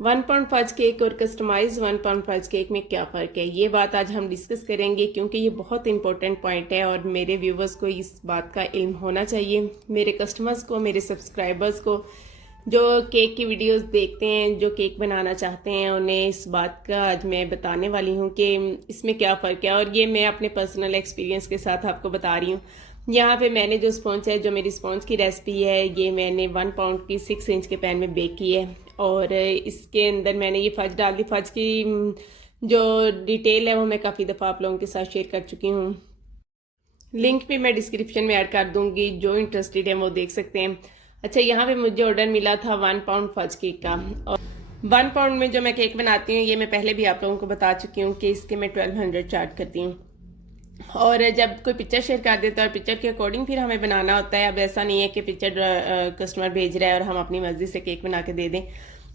1 pound fudge cake और customise 1 pound fudge cake में क्या फ़र्क है, ये बात आज हम डिस्कस करेंगे क्योंकि ये बहुत इंपॉर्टेंट पॉइंट है और मेरे व्यूवर्स को इस बात का इल्म होना चाहिए। मेरे कस्टमर्स को, मेरे सब्सक्राइबर्स को जो केक की वीडियोस देखते हैं, जो केक बनाना चाहते हैं, उन्हें इस बात का आज मैं बताने वाली हूँ कि इसमें क्या फ़र्क है। और ये मैं अपने पर्सनल एक्सपीरियंस के साथ आपको बता रही हूँ। यहाँ पे मैंने जो स्पॉन्ज है, जो मेरी स्पॉन्ज की रेसिपी है, ये मैंने 1 पाउंड की 6 इंच के पैन में बेक की है और इसके अंदर मैंने ये फज डाल दी। फज की जो डिटेल है वो मैं काफ़ी दफ़ा आप लोगों के साथ शेयर कर चुकी हूँ। लिंक भी मैं डिस्क्रिप्शन में ऐड कर दूंगी, जो इंटरेस्टेड है वो देख सकते हैं। अच्छा, यहाँ पे मुझे ऑर्डर मिला था 1 पाउंड फज केक का और 1 पाउंड में जो मैं केक बनाती हूँ, ये मैं पहले भी आप लोगों को बता चुकी हूँ कि इसके मैं 1200 चार्ज करती हूँ। और जब कोई पिक्चर शेयर कर देता है और पिक्चर के अकॉर्डिंग फिर हमें बनाना होता है। अब ऐसा नहीं है कि पिक्चर कस्टमर भेज रहा है और हम अपनी मर्जी से केक बना के दे दें।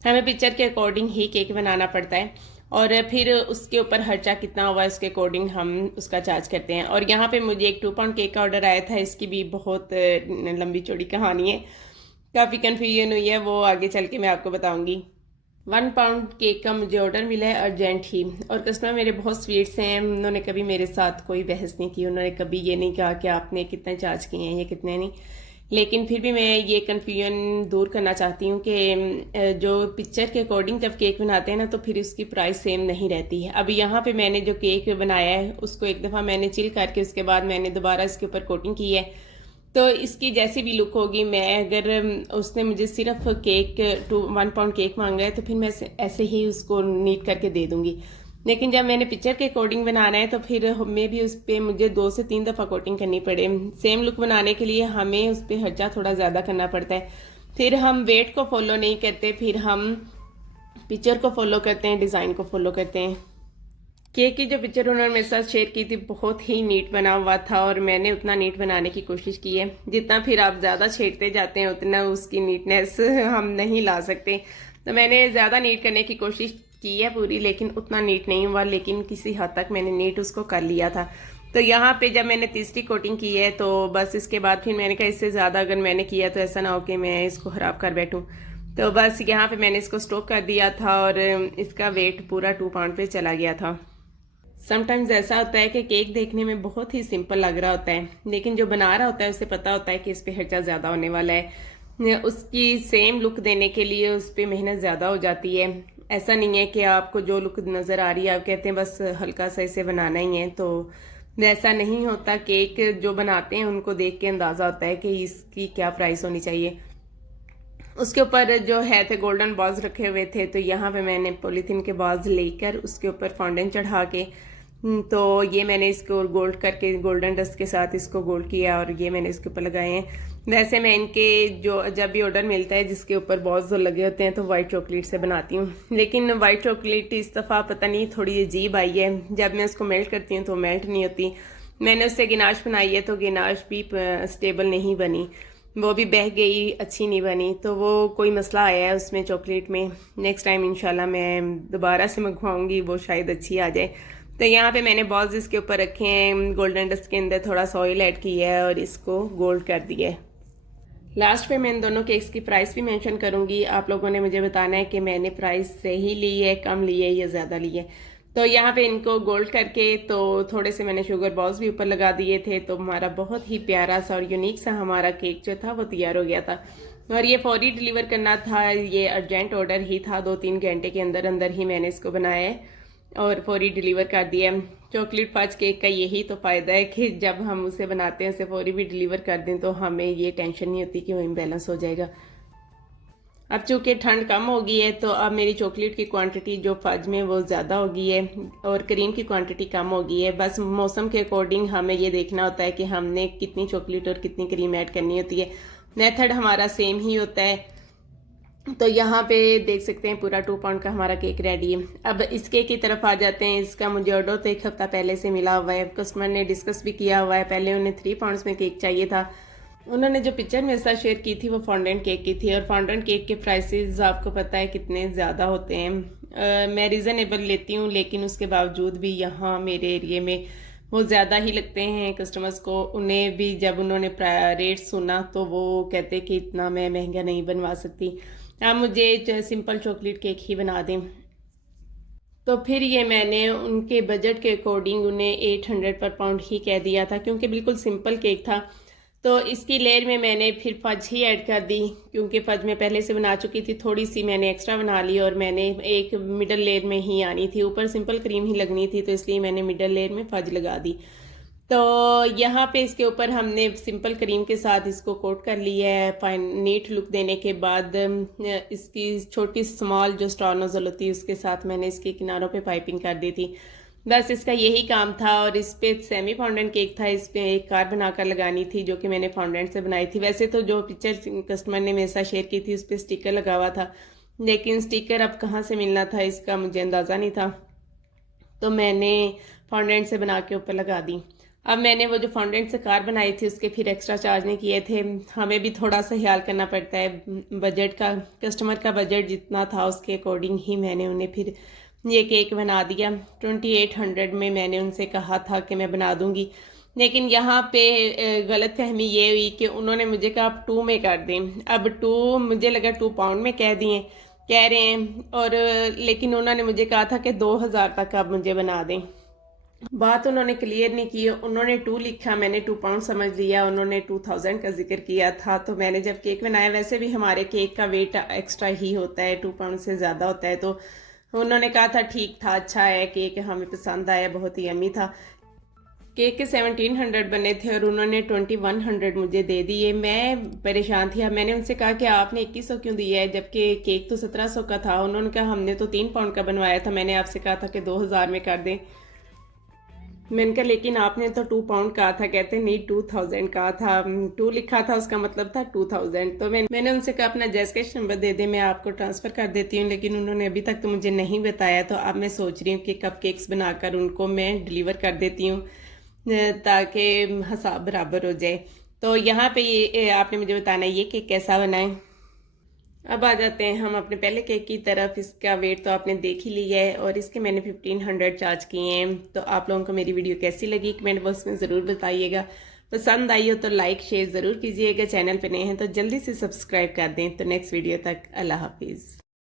हमें पिक्चर के अकॉर्डिंग ही केक बनाना पड़ता है और फिर उसके ऊपर खर्चा कितना हुआ है उसके अकॉर्डिंग हम उसका चार्ज करते हैं। और यहाँ पे मुझे एक 2 पाउंड केक का ऑर्डर आया था। इसकी भी बहुत लंबी चौड़ी कहानी है, काफ़ी कन्फ्यूजन हुई है, वो आगे चल के मैं आपको बताऊंगी। 1 पाउंड केक का मुझे ऑर्डर मिला है अर्जेंट ही। और कस्टमर मेरे बहुत स्वीट्स हैं, उन्होंने कभी मेरे साथ कोई बहस नहीं की, उन्होंने कभी ये नहीं कहा कि आपने कितने चार्ज किए हैं या कितने नहीं। लेकिन फिर भी मैं ये कन्फ्यूजन दूर करना चाहती हूँ कि जो पिक्चर के अकॉर्डिंग जब केक बनाते हैं ना, तो फिर उसकी प्राइस सेम नहीं रहती है। अभी यहाँ पे मैंने जो केक बनाया है उसको एक दफ़ा मैंने चिल करके उसके बाद मैंने दोबारा इसके ऊपर कोटिंग की है, तो इसकी जैसी भी लुक होगी, मैं अगर उसने मुझे सिर्फ केक 1 पाउंड केक मांगा है तो फिर मैं ऐसे ही उसको नीट करके दे दूंगी। लेकिन जब मैंने पिक्चर के अकॉर्डिंग बनाना है तो फिर हमें भी उस पर मुझे 2 से 3 दफ़ा कोटिंग करनी पड़े। सेम लुक बनाने के लिए हमें उस पर खर्चा थोड़ा ज़्यादा करना पड़ता है। फिर हम वेट को फॉलो नहीं करते, फिर हम पिक्चर को फॉलो करते हैं, डिज़ाइन को फॉलो करते हैं। केक की जो पिक्चर उन्होंने मेरे साथ शेयर की थी बहुत ही नीट बना हुआ था और मैंने उतना नीट बनाने की कोशिश की है। जितना फिर आप ज़्यादा छेड़ते जाते हैं उतना उसकी नीटनेस हम नहीं ला सकते। तो मैंने ज़्यादा नीट करने की कोशिश की है पूरी, लेकिन उतना नीट नहीं हुआ, लेकिन किसी हद तक मैंने नीट उसको कर लिया था। तो यहाँ पे जब मैंने तीसरी कोटिंग की है तो बस इसके बाद फिर मैंने कहा इससे ज़्यादा अगर मैंने किया तो ऐसा ना हो कि मैं इसको ख़राब कर बैठूँ। तो बस यहाँ पे मैंने इसको स्टॉक कर दिया था और इसका वेट पूरा 2 पाउंड पे चला गया था। समटाइम्स ऐसा होता है कि केक देखने में बहुत ही सिंपल लग रहा होता है, लेकिन जो बना रहा होता है उसे पता होता है कि इस पे खर्चा ज़्यादा होने वाला है। उसकी सेम लुक देने के लिए उस पर मेहनत ज़्यादा हो जाती है। ऐसा नहीं है कि आपको जो लुक नज़र आ रही है आप कहते हैं बस हल्का सा इसे बनाना ही है, तो ऐसा नहीं होता। केक जो बनाते हैं उनको देख के अंदाज़ा होता है कि इसकी क्या प्राइस होनी चाहिए। उसके ऊपर जो है थे गोल्डन बॉल्स रखे हुए थे, तो यहाँ पे मैंने पॉलीथीन के बॉल्स लेकर उसके ऊपर फॉन्डेंट चढ़ा के तो ये मैंने इसको गोल्ड करके गोल्डन डस्ट के साथ इसको गोल्ड किया और ये मैंने इसके ऊपर लगाए हैं। वैसे मैं इनके जो जब भी ऑर्डर मिलता है जिसके ऊपर बॉल्स लगे होते हैं तो वाइट चॉकलेट से बनाती हूँ, लेकिन वाइट चॉकलेट इस दफ़ा पता नहीं थोड़ी अजीब आई है। जब मैं उसको मेल्ट करती हूँ तो मेल्ट नहीं होती। मैंने उससे गिनाश बनाई है तो गिनाश भी स्टेबल नहीं बनी, वो भी बह गई, अच्छी नहीं बनी। तो वो कोई मसला आया है उसमें चॉकलेट में। नेक्स्ट टाइम इंशाल्लाह मैं दोबारा से मंगवाऊंगी, वो शायद अच्छी आ जाए। तो यहाँ पे मैंने बॉल्स इसके ऊपर रखे हैं, गोल्डन डस्ट के अंदर थोड़ा सा ऑयल ऐड किया है और इसको गोल्ड कर दिया है। लास्ट पे मैं इन दोनों केक्स की प्राइस भी मेंशन करूंगी। आप लोगों ने मुझे बताना है कि मैंने प्राइस सही ली है, कम ली है या ज़्यादा ली है। तो यहाँ पे इनको गोल्ड करके तो थोड़े से मैंने शुगर बॉल्स भी ऊपर लगा दिए थे, तो हमारा बहुत ही प्यारा सा और यूनिक सा हमारा केक जो था वो तैयार हो गया था। और ये फौरी डिलीवर करना था, ये अर्जेंट ऑर्डर ही था, 2-3 घंटे के अंदर अंदर ही मैंने इसको बनाया है और फौरी डिलीवर कर दिया। चॉकलेट फज केक का यही तो फ़ायदा है कि जब हम उसे बनाते हैं उसे फौरी भी डिलीवर कर दें तो हमें ये टेंशन नहीं होती कि वो इम्बैलेंस हो जाएगा। अब चूंकि ठंड कम हो गई है तो अब मेरी चॉकलेट की क्वांटिटी जो फज में वो ज़्यादा हो गई है और क्रीम की क्वांटिटी कम हो गई है। बस मौसम के अकॉर्डिंग हमें ये देखना होता है कि हमने कितनी चॉकलेट और कितनी क्रीम ऐड करनी होती है। मेथड हमारा सेम ही होता है। तो यहाँ पे देख सकते हैं पूरा 2 पाउंड का हमारा केक रेडी है। अब इस केक की तरफ आ जाते हैं। इसका मुझे ऑर्डर तो 1 हफ्ता पहले से मिला हुआ है, कस्टमर ने डिस्कस भी किया हुआ है। पहले उन्हें 3 पाउंड्स में केक चाहिए था। उन्होंने जो पिक्चर मेरे साथ शेयर की थी वो फॉन्डेंट केक की थी और फॉन्डेंट केक के प्राइसेस आपको पता है कितने ज़्यादा होते हैं। मैं रीज़नेबल लेती हूँ, लेकिन उसके बावजूद भी यहाँ मेरे एरिए में वो ज़्यादा ही लगते हैं कस्टमर्स को। उन्हें भी जब उन्होंने रेट सुना तो वो कहते कि इतना मैं महंगा नहीं बनवा सकती। आप मुझे सिंपल चॉकलेट केक ही बना दें। तो फिर ये मैंने उनके बजट के अकॉर्डिंग उन्हें 800 पर पाउंड ही कह दिया था, क्योंकि बिल्कुल सिंपल केक था। तो इसकी लेयर में मैंने फिर फज ही ऐड कर दी, क्योंकि फज मैं पहले से बना चुकी थी, थोड़ी सी मैंने एक्स्ट्रा बना ली और मैंने एक मिडल लेयर में ही आनी थी, ऊपर सिंपल क्रीम ही लगनी थी, तो इसलिए मैंने मिडल लेयर में फज लगा दी। तो यहाँ पे इसके ऊपर हमने सिंपल क्रीम के साथ इसको कोट कर लिया है। फाइन नीट लुक देने के बाद इसकी छोटी स्मॉल जो स्ट्रॉ नोजल होती है उसके साथ मैंने इसके किनारों पे पाइपिंग कर दी थी। बस इसका यही काम था। और इस पे सेमी फॉन्डेंट केक था, इस पे एक कार बनाकर लगानी थी जो कि मैंने फॉन्डेंट से बनाई थी। वैसे तो जो पिक्चर कस्टमर ने मेरे साथ शेयर की थी उस पर स्टिकर लगा हुआ था, लेकिन स्टिकर अब कहाँ से मिलना था इसका मुझे अंदाज़ा नहीं था, तो मैंने फॉन्डेंट से बना के ऊपर लगा दी। अब मैंने वो जो फॉन्डेंट से कार बनाई थी उसके फिर एक्स्ट्रा चार्ज नहीं किए थे। हमें भी थोड़ा सा ख्याल करना पड़ता है बजट का, कस्टमर का बजट जितना था उसके अकॉर्डिंग ही मैंने उन्हें फिर ये केक बना दिया। 2800 में मैंने उनसे कहा था कि मैं बना दूंगी, लेकिन यहाँ पे गलत फहमी ये हुई कि उन्होंने मुझे कहा आप 2 में कर दें। अब 2 मुझे लगा 2 पाउंड में कह रहे हैं, और लेकिन उन्होंने मुझे कहा था कि 2000 तक आप मुझे बना दें। बात उन्होंने क्लियर नहीं की, उन्होंने 2 लिखा, मैंने 2 पाउंड समझ लिया, उन्होंने 2000 का जिक्र किया था। तो मैंने जब केक बनाया, वैसे भी हमारे केक का वेट एक्स्ट्रा ही होता है, 2 पाउंड से ज़्यादा होता है, तो उन्होंने कहा था ठीक था, अच्छा है केक, हमें पसंद आया, बहुत ही यम्मी था। केक के 1700 बने थे और उन्होंने 2100 मुझे दे दिए। मैं परेशान थी। अब मैंने उनसे कहा कि आपने 2100 क्यों दिया है, जबकि केक तो 1700 का था। उन्होंने कहा हमने तो 3 पाउंड का बनवाया था, मैंने आपसे कहा था कि 2000 में कर दें। मैंने कहा लेकिन आपने तो 2 पाउंड कहा था, कहते नहीं 2000 कहा था, 2 लिखा था, उसका मतलब था 2000। तो मैंने उनसे कहा अपना जैस कैश नंबर दे दे, मैं आपको ट्रांसफ़र कर देती हूँ, लेकिन उन्होंने अभी तक तो मुझे नहीं बताया। तो अब मैं सोच रही हूँ कि कप केक्स बनाकर उनको मैं डिलीवर कर देती हूँ ताकि हिसाब बराबर हो जाए। तो यहाँ पे ये आपने मुझे बताना है ये केक कैसा बनाए। अब आ जाते हैं हम अपने पहले केक की तरफ। इसका वेट तो आपने देख ही लिया है और इसके मैंने 1500 चार्ज किए हैं। तो आप लोगों को मेरी वीडियो कैसी लगी कमेंट बॉक्स में ज़रूर बताइएगा। पसंद आई हो तो लाइक शेयर ज़रूर कीजिएगा। चैनल पे नए हैं तो जल्दी से सब्सक्राइब कर दें। तो नेक्स्ट वीडियो तक अल्लाह हाफिज़।